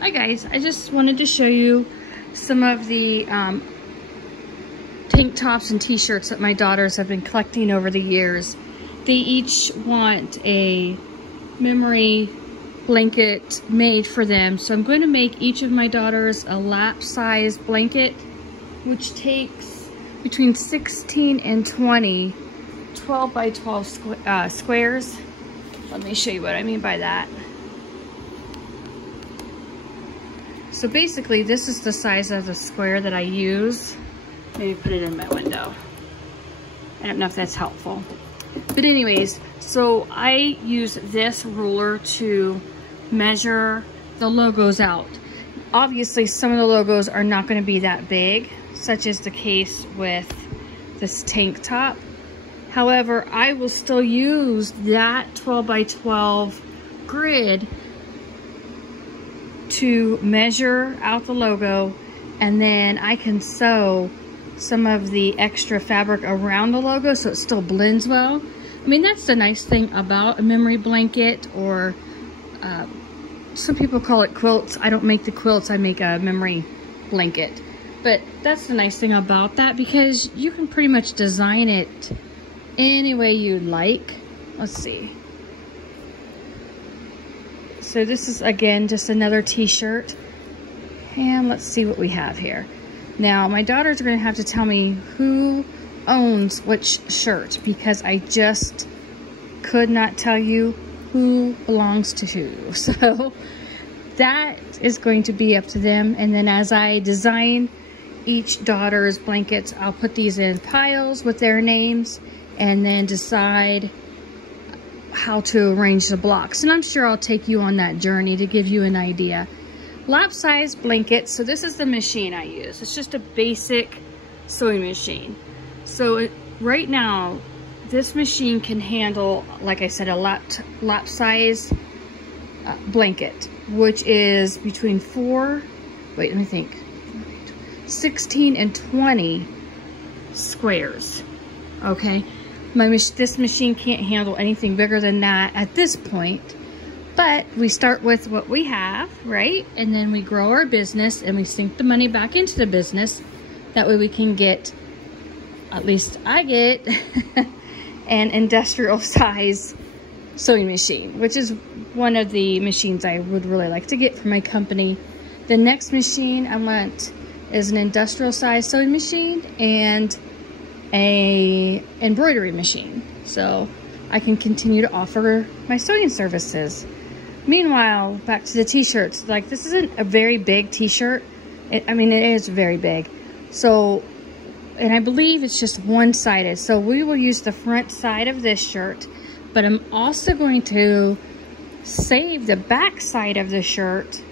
Hi guys, I just wanted to show you some of the tank tops and t-shirts that my daughters have been collecting over the years. They each want a memory blanket made for them, so I'm going to make each of my daughters a lap size blanket, which takes between 16 and 20 12 by 12 squares. Let me show you what I mean by that. So basically, this is the size of the square that I use. Maybe put it in my window. I don't know if that's helpful. But anyways, so I use this ruler to measure the logos out. Obviously, some of the logos are not going to be that big, such as the case with this tank top. However, I will still use that 12 by 12 grid to measure out the logo, and then I can sew some of the extra fabric around the logo so it still blends well. I mean, that's the nice thing about a memory blanket, or some people call it quilts. I don't make the quilts, I make a memory blanket. But that's the nice thing about that, because you can pretty much design it any way you like. Let's see. So this is, again, just another t-shirt. And let's see what we have here. Now, my daughters are going to have to tell me who owns which shirt, because I just could not tell you who belongs to who. So that is going to be up to them. And then as I design each daughter's blankets, I'll put these in piles with their names and then decide how to arrange the blocks. And I'm sure I'll take you on that journey to give you an idea. Lap size blanket. So this is the machine I use. It's just a basic sewing machine. So right now, this machine can handle, like I said, a lap size blanket, which is between 16 and 20 squares. Okay. This machine can't handle anything bigger than that at this point, but we start with what we have, right? And then we grow our business and we sink the money back into the business. That way we can get, at least I get, an industrial size sewing machine, which is one of the machines I would really like to get for my company. The next machine I want is an industrial size sewing machine and a embroidery machine, so I can continue to offer my sewing services. Meanwhile, back to the t-shirts. Like, this isn't a very big t-shirt. I mean, it is very big. So, and I believe it's just one-sided. So we will use the front side of this shirt, but I'm also going to save the back side of the shirt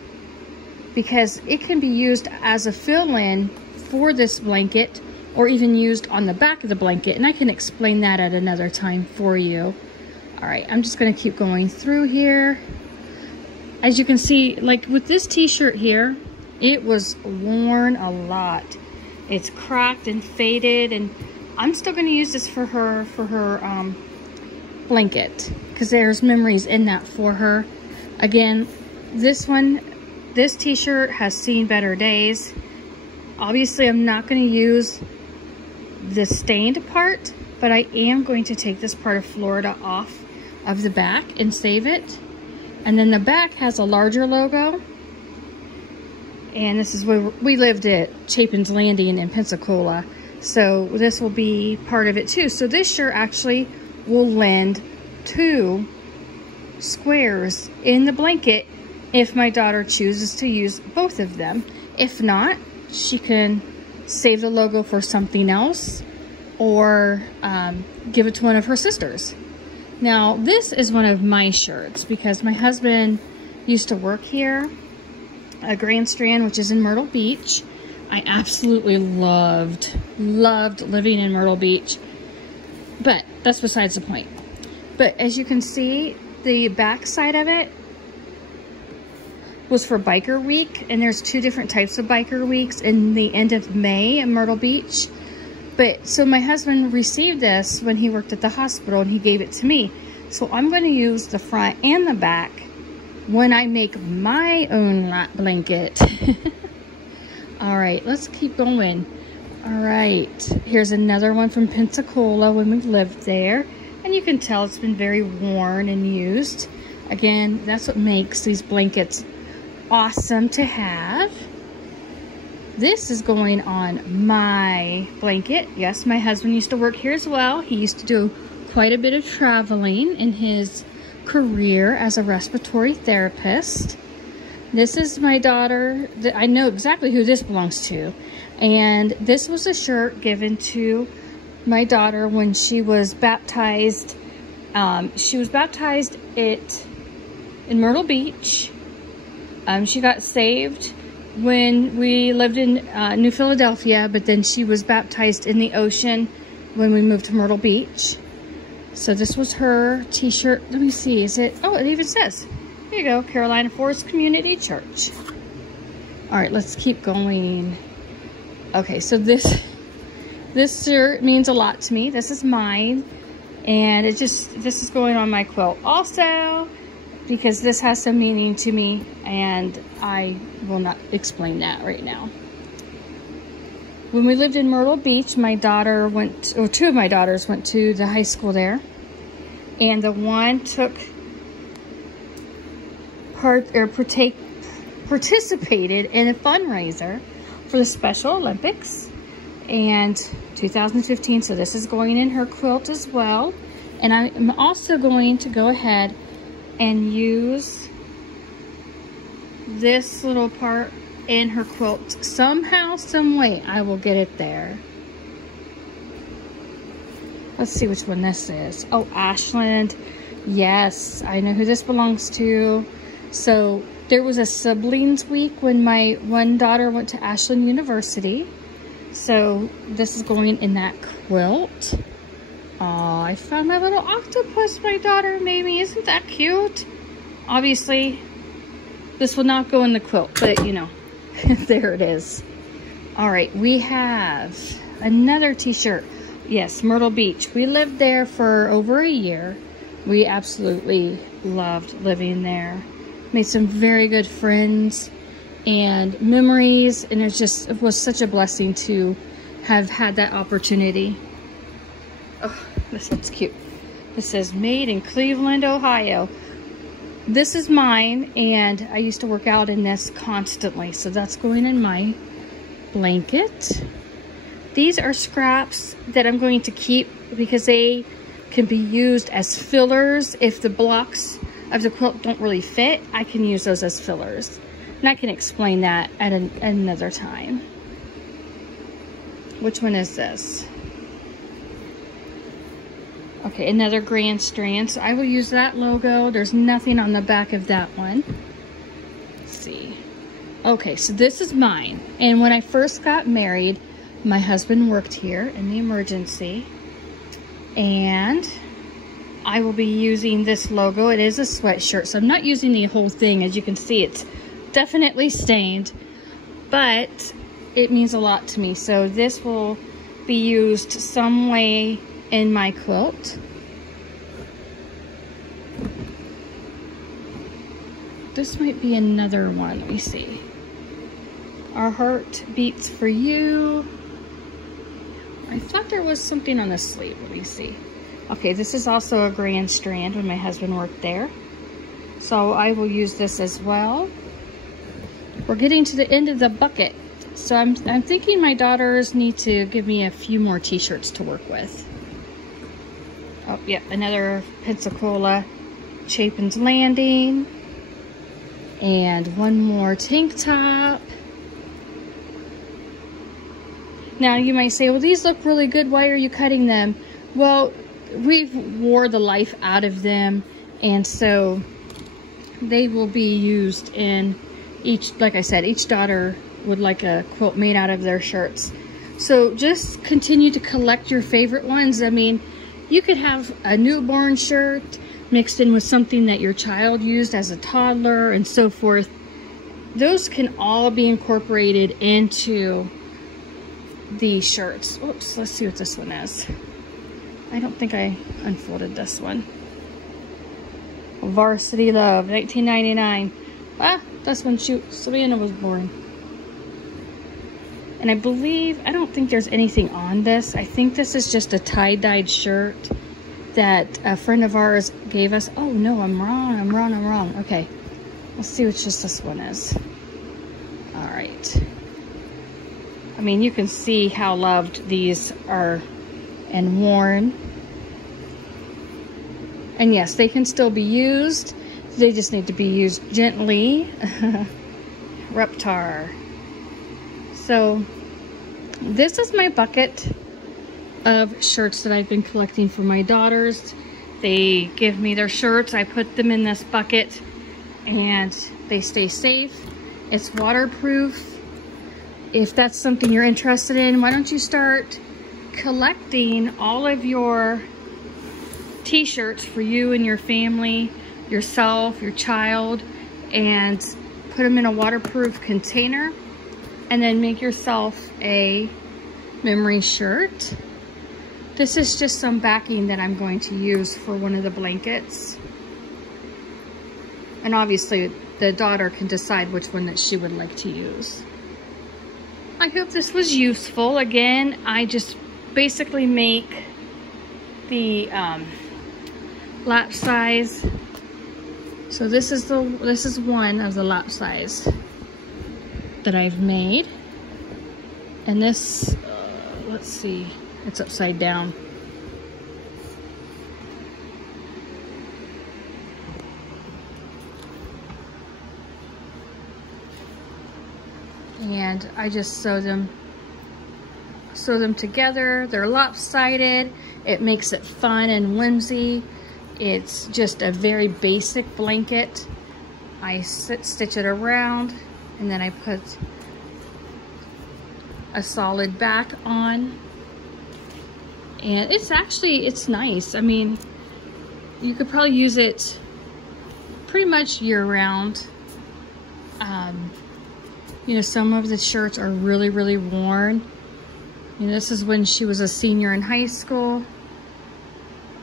because it can be used as a fill-in for this blanket, or even used on the back of the blanket, and I can explain that at another time for you. All right, I'm just gonna keep going through here. As you can see, like with this t-shirt here, it was worn a lot. It's cracked and faded, and I'm still gonna use this for her blanket, because there's memories in that for her. Again, this t-shirt has seen better days. Obviously, I'm not gonna use the stained part, but I am going to take this part of Florida off of the back and save it. And then the back has a larger logo, and this is where we lived at Chapin's Landing in Pensacola, so this will be part of it too. So this shirt actually will lend 2 squares in the blanket if my daughter chooses to use both of them. If not, she can save the logo for something else, or give it to one of her sisters. Now, this is one of my shirts because my husband used to work here at Grand Strand, which is in Myrtle Beach. I absolutely loved living in Myrtle Beach, but that's besides the point. But as you can see, the back side of it was for Biker Week, and there's 2 different types of Biker Weeks in the end of May in Myrtle Beach. But so my husband received this when he worked at the hospital, and he gave it to me. So I'm going to use the front and the back when I make my own blanket. All right, let's keep going. All right, here's another one from Pensacola when we lived there. And you can tell it's been very worn and used. Again, that's what makes these blankets awesome to have. This is going on my blanket. Yes, my husband used to work here as well. He used to do quite a bit of traveling in his career as a respiratory therapist. This is my daughter. I know exactly who this belongs to. And this was a shirt given to my daughter when she was baptized. She was baptized in Myrtle Beach. She got saved when we lived in New Philadelphia, but then she was baptized in the ocean when we moved to Myrtle Beach. So this was her t-shirt. Let me see, is it? Oh, it even says, here you go, Carolina Forest Community Church. All right, let's keep going. Okay, so this shirt means a lot to me. This is mine, and this is going on my quilt also, because this has some meaning to me, and I will not explain that right now. When we lived in Myrtle Beach, my daughter went, or two of my daughters went to the high school there, and the one took part, or participated in a fundraiser for the Special Olympics and 2015, so this is going in her quilt as well. And I'm also going to go ahead and use this little part in her quilt. Somehow, some way, I will get it there. Let's see which one this is. Oh, Ashland. Yes, I know who this belongs to. So there was a siblings week when my one daughter went to Ashland University. So this is going in that quilt. Oh, I found my little octopus my daughter made me. Isn't that cute? Obviously, this will not go in the quilt, but you know, there it is. All right, we have another t-shirt. Yes, Myrtle Beach. We lived there for over a year. We absolutely loved living there. Made some very good friends and memories, and it was such a blessing to have had that opportunity. Oh, this looks cute. This says made in Cleveland, Ohio. This is mine, and I used to work out in this constantly, so that's going in my blanket. These are scraps that I'm going to keep because they can be used as fillers. If the blocks of the quilt don't really fit, I can use those as fillers. And I can explain that at another time. Which one is this? Okay, another Grand Strand. So I will use that logo. There's nothing on the back of that one. Let's see. Okay, so this is mine. And when I first got married, my husband worked here in the emergency. And I will be using this logo. It is a sweatshirt, so I'm not using the whole thing. As you can see, it's definitely stained, but it means a lot to me. So this will be used some way in my quilt. This might be another one. Let me see. Our heart beats for you. I thought there was something on the sleeve. Let me see. Okay, this is also a Grand Strand when my husband worked there. So I will use this as well. We're getting to the end of the bucket. So I'm thinking my daughters need to give me a few more t-shirts to work with. Oh, yeah, another Pensacola Chapin's Landing. And one more tank top. Now you might say, well, these look really good. Why are you cutting them? Well, we've wore the life out of them, and so they will be used in each, like I said, each daughter would like a quilt made out of their shirts. So just continue to collect your favorite ones. I mean, you could have a newborn shirt mixed in with something that your child used as a toddler and so forth. Those can all be incorporated into these shirts. Oops, let's see what this one is. I don't think I unfolded this one. Varsity Love, 1999. Ah, that's when Savannah was born. And I believe, I don't think there's anything on this. I think this is just a tie-dyed shirt that a friend of ours gave us. Oh no, I'm wrong. Okay, let's see which just this one is. All right. I mean, you can see how loved these are and worn. And yes, they can still be used. They just need to be used gently. Reptar. So this is my bucket of shirts that I've been collecting for my daughters. They give me their shirts. I put them in this bucket and they stay safe. It's waterproof. If that's something you're interested in, why don't you start collecting all of your t-shirts for you and your family, yourself, your child, and put them in a waterproof container, and then make yourself a memory shirt. This is just some backing that I'm going to use for one of the blankets. And obviously the daughter can decide which one that she would like to use. I hope this was useful. Again, I just basically make the lap size. So this is one of the lap size that I've made. And this, let's see, it's upside down. And I just sew them together. They're lopsided. It makes it fun and whimsy. It's just a very basic blanket. I stitch it around, and then I put a solid back on. And it's nice. I mean, you could probably use it pretty much year round. You know, some of the shirts are really, really worn. You know, this is when she was a senior in high school,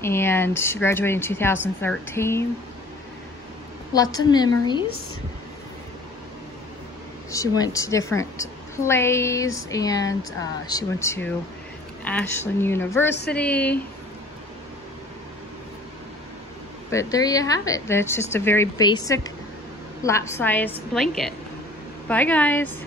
and she graduated in 2013. Lots of memories. She went to different plays, and she went to Ashland University. But there you have it. That's just a very basic lap size blanket. Bye guys.